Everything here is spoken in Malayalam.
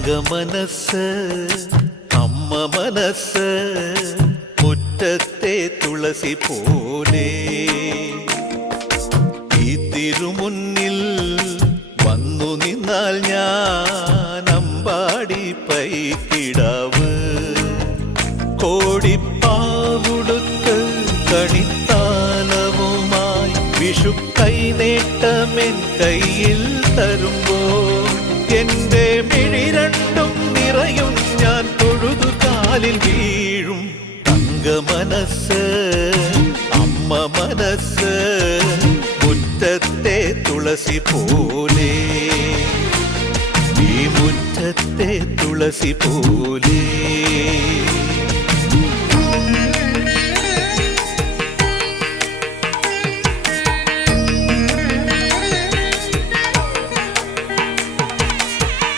തങ്കമനസ് അമ്മ മനസ് മുറ്റത്തെ തുളസി പോലെ ഈ തിരുമുന്നിൽ വന്നു നിന്നാൽ ഞാൻ അമ്പാടി പൈക്കിടാവ് കോടിപ്പാവുടുത്ത് കണിത്താലവുമായി വിഷു കൈനേട്ടമെൻ കയ്യിൽ തരുമ്പോൾ എന്റെ മിഴി രണ്ടും നിറയും ഞാൻ തൊഴുതു കാലിൽ വീഴും തങ്കമനസ് അമ്മ മനസ് മുറ്റത്തെ തുളസി പോലെ ഈ മുറ്റത്തെ തുളസി പോലെ